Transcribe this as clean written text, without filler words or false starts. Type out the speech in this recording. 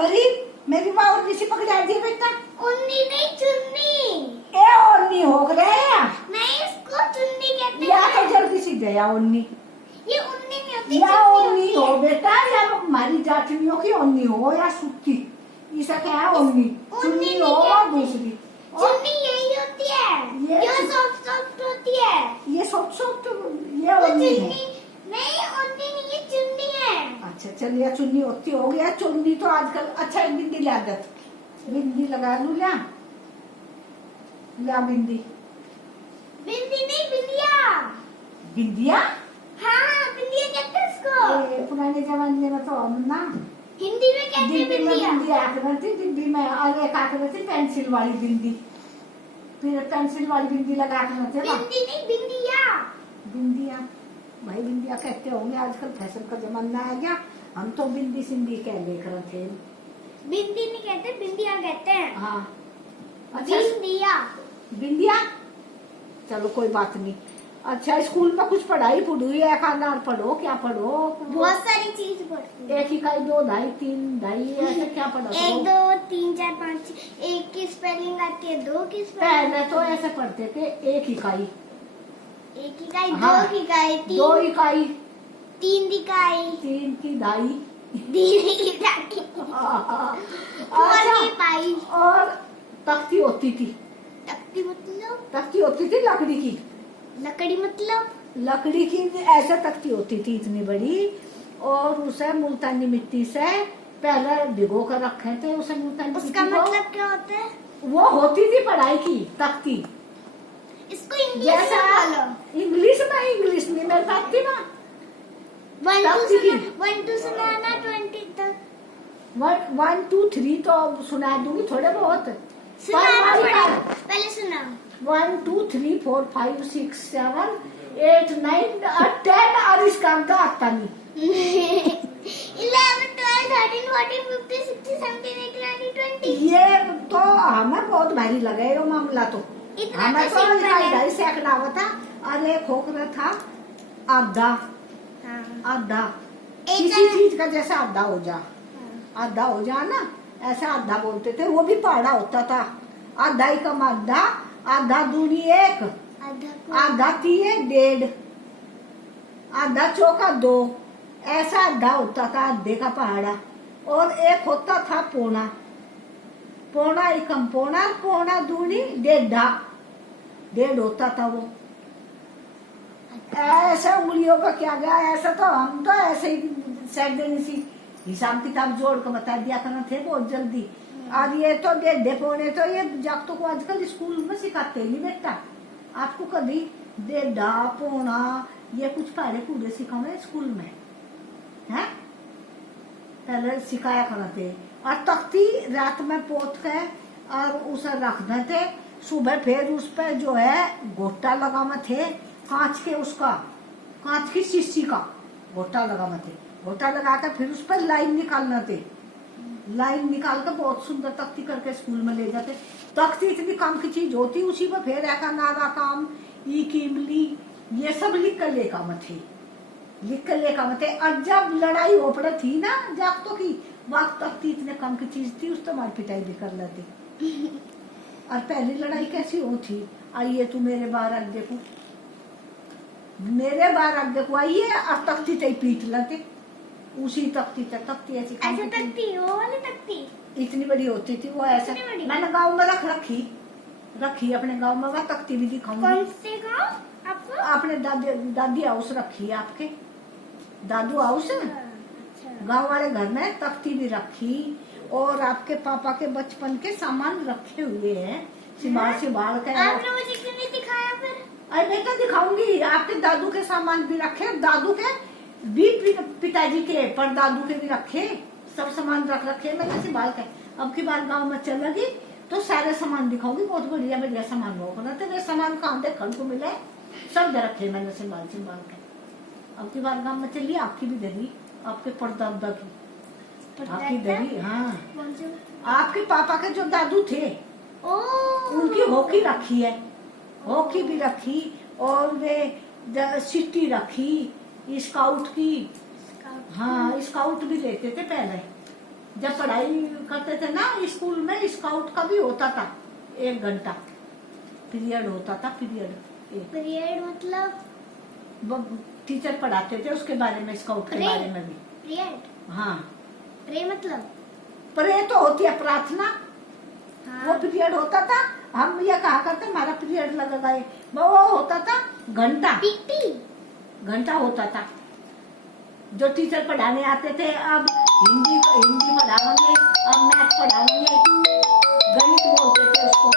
परी मेरी माँ और किसी पकड़ा दी बेटा। उन्नी नहीं चुन्नी। ए ओन्नी हो गया या? नहीं इसको चुन्नी कहते या हैं। तो जल्दी से गया ओन्नी। ये उन्नी नहीं होती, या चुन्नी ओन्नी होती हो है। बेटा, या हमारी जाटनियों की ओन्नी हो या सूखी, इसे क्या है ओन्नी। चुन्नी हो और दूसरी चुन्नी यही होती है, ये सॉफ्ट सॉफ्ट होती है। ये सॉफ्ट सॉफ्ट, ये वो ओन्नी है। चुन्नी नहीं, उन्नी नहीं, ये चुन्नी है। अच्छा चलिए, चुन्नी होती हो गया। चुन्नी तो आजकल अच्छा एक बिंदी ला दे, बिंदी लगा लू ला बिंदी। बिंदी नहीं, बिंदिया। बिंदिया? हाँ बिंदिया कहते हैं इसको। पुराने जमाने में तो हम ना हिंदी में कहते हैं डिब्बी में बिंदिया। बिंदी आकर थी, डिब्बी में और एक आकर थी पेंसिल वाली बिंदी, फिर पेंसिल वाली बिंदी लगा कर थे ना। बिंदी नहीं, बिंदिया। बिंदिया भाई, बिंदिया कहते होंगे, आजकल फैशन का जमाना आ गया। हम तो बिंदी सिंदी कह लेकर थे। बिंदी नहीं कहते, बिंदिया कहते हैं। हाँ अच्छा, बिंदिया। बिंदिया, चलो कोई बात नहीं। अच्छा स्कूल में कुछ पढ़ाई पढ़ी है, खाना पढ़ो, क्या पढ़ो? बहुत सारी चीज पढ़ती है। एक इकाई, दो ढाई, तीन ढाई, ऐसे क्या पढ़ो? 1 2 3 4 5 एक की स्पेलिंग आती है, 2 की स्पेलिंग। पहले तो ऐसे पढ़ते थे, एक इकाई, 1 इकाई, हाँ, 2 इकाई, 2 इकाई, 3 इकाई, 3 की ढाई, 3 इकाई, 4 अच्छा, की पाई। और तख्ती होती थी। तख्ती मतलब? तख्ती होती थी लकड़ी की, लकड़ी मतलब? लकड़ी की ऐसे तख्ती होती थी इतनी बड़ी, और उसे मुल्तानी मिट्टी से पहले भिगो कर रखे थे। उसे मुल्तानी उसका मिट्टी को, मतलब क्या होता है? वो होती थी पढ़ाई की तख्ती। इसको इंग्लिश में बोलो। इंग्लिश में, इंग्लिश में मेरे पास थी ना 1 2 सुनाना 20 तक। 1 2 3 तो सुना दूंगी थोड़े बहुत। सुनाना पड़ेगा, पहले सुनाओ। 1 2 3 4 5 6 7 8 9 10 और इसका अंक आता नहीं। 11 12 13 14 15 16 17 18 19 20। ये तो हमें बहुत भारी लगा ये मामला। तो इतना हमें तो तो सिंपल है। ढाई सैकड़ा हुआ था, और एक खोखरा था आधा, हाँ। आधा एक किसी है- चीज का जैसा आधा हो जा, आधा हो जा ना, ऐसा आधा बोलते थे। वो भी पहाड़ा होता था, आधा ही कम आधा, आधा दूनी 1, आधा 3 1.5, आधा चौका 2, ऐसा आधा होता था आधे का पहाड़ा। और एक होता था पौना, पौना ही कम पौना, पौना दूनी 1.5 होता था वो। ऐसा उंगलियों का क्या गया, ऐसा तो हम तो ऐसे ही सेट देनी सी हिसाब किताब जोड़ कर बता दिया करना थे बहुत जल्दी। और ये तो 1.5 पौने तो ये जागतों को आजकल स्कूल में सिखाते ही नहीं बेटा। आपको कभी 1.5 पौना ये कुछ पहले कूदे सिखाए स्कूल में है, पहले सिखाया करते। और तख्ती रात में पोत के और उसे रखते थे, सुबह फिर उस पर जो है गोटा लगावे थे, कांच के, उसका कांच की शीशी का गोटा लगावे थे। गोटा लगा कर फिर उस पर लाइन निकालना थे, लाइन निकाल कर बहुत सुंदर तख्ती करके स्कूल में ले जाते। तख्ती इतनी काम की चीज होती, उसी पर फिर ऐका नारा काम, ई की इमली, ये सब लिख कर ले काम थे, लिख कर ले काम थे। और जब लड़ाई हो पड़े थी ना जागतों की, वक्त तख्ती इतने काम की चीज थी, उस तो मार पिटाई भी कर लेते। और पहली लड़ाई कैसी हो थी, आइए तू मेरे बाहर रख देखो, मेरे बाहर रख देखो, आइए, और तख्ती तय पीट लेते उसी तख्ती तक। तख्ती ऐसी काम ऐसे की थी, तख्ती, वो वाली तख्ती। इतनी बड़ी होती थी वो। ऐसा इतनी बड़ी? मैंने गांव में रखी अपने गांव में, वह तख्ती भी दिखाऊंगी। कौन से गाँव आपको? आपने दादी हाउस रखी है, आपके दादू हाउस अच्छा। गांव वाले घर में तख्ती भी रखी, और आपके पापा के बचपन के सामान रखे हुए हैं, सिबाड़ सिबाड़ के। आपने मुझे क्यों नहीं दिखाया फिर? अरे मैं तो दिखाऊंगी, आपके दादू के सामान भी रखे, दादू के भी, पिताजी के परदादू के भी रखे, सब सामान रख रखे मैंने सिबाड़ के। अब की बार गांव में चलेगी तो सारे सामान दिखाऊंगी, बहुत बढ़िया बढ़िया सामान होगा। तो वे सामान कहाँ देखने को मिले, सब दे रखे मैंने सिबाड़ के। अब की बार गांव में चलिए, आपकी भी दरी, आपके परदादा की, आपकी दरी। हाँ, कौन से? आपके पापा के जो दादू थे उनकी हॉकी रखी है, हॉकी भी रखी, और वे सिट्टी रखी स्काउट की। हाँ, स्काउट भी लेते थे पहले, जब पढ़ाई करते थे ना स्कूल में, स्काउट का भी होता था 1 घंटा पीरियड होता था, पीरियड। पीरियड मतलब वो टीचर पढ़ाते थे उसके बारे में, स्काउट के प्रे? बारे में भी। पीरियड हाँ, प्रे मतलब प्रे तो होती है प्रार्थना, वो हाँ पीरियड होता था। हम ये कहा करते हमारा पीरियड लगेगा, वो होता था घंटा, पीटी घंटा होता था। जो टीचर पढ़ाने आते थे, अब हिंदी पढ़ाएंगे, अब मैथ पढ़ाएंगे, गणित बोलते थे उसको।